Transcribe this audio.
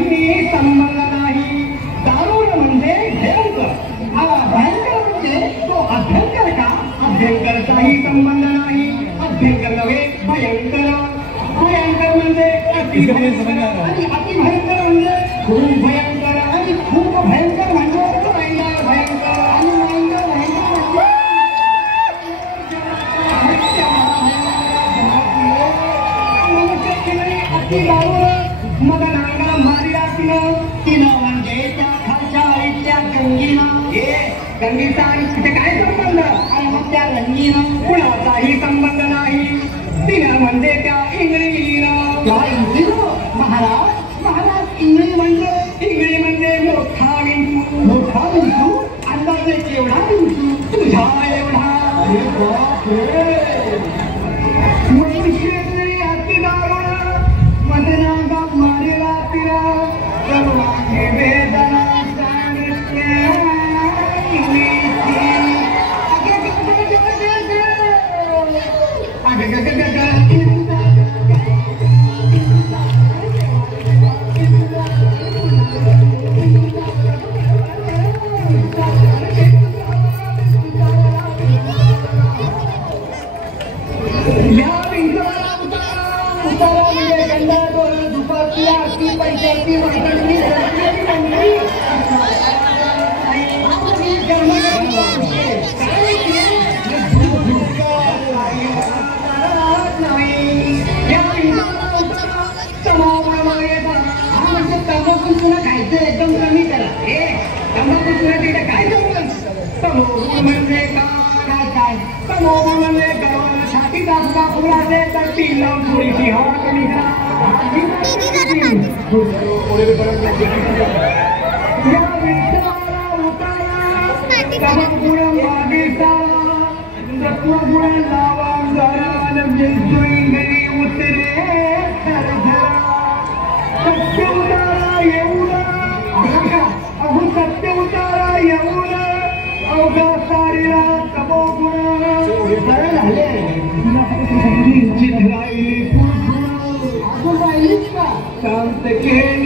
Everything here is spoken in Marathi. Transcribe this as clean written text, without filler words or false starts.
काही संबंध नाही. दारुण म्हणजे भयंकर. भयंकर म्हणजे तो अभ्यंकर का? अभ्यंकरचाही संबंध नाही. अभ्यंकर नव्हे भयंकर. भयंकर म्हणजे अति भयंकर आणि अति भयंकर म्हणजे खूप भयंकर आणि खूप भयंकर म्हणजे भयंकर भयंकर आणि भयंकर भयंकर म्हणजे अति दारुण मदनांगा मारिया तिनं म्हणजे त्या खालच्या वाईटच्या गंगीनं. हे गंगेचा आणि तिथे काय संबंध? आणि मग त्या रंगीनं कुणाचाही संबंध नाही. तिनं म्हणजे त्या इंगळीनं. त्या इंगळीनं महाराज महाराज इंगळी म्हणजे मोठा विंचू. मोठा विंचू अंदाजे केवढा विंचू? तुझा एवढा. मनुष्य अति दारुण मदनांगा मारिला तिला सर्वांगी वेदना सांगितल्या. एकदम कमी करा. तंबाखू तिथे काय जमलं? तंबाखू म्हणजे काय? तंबाखू म्हणजे गरवाला छाती दाखवा फुल असेल तर ती लावून थोडीशी हवा कमी करा. तंबाखू मागेचा तत्वगुण लावा जरा घरी उतरे सत्य उतारा येऊन अहो सत्य उतारा येऊन अवघा सारीला तमो गुण सरळ झाले. चित्राई शांत केले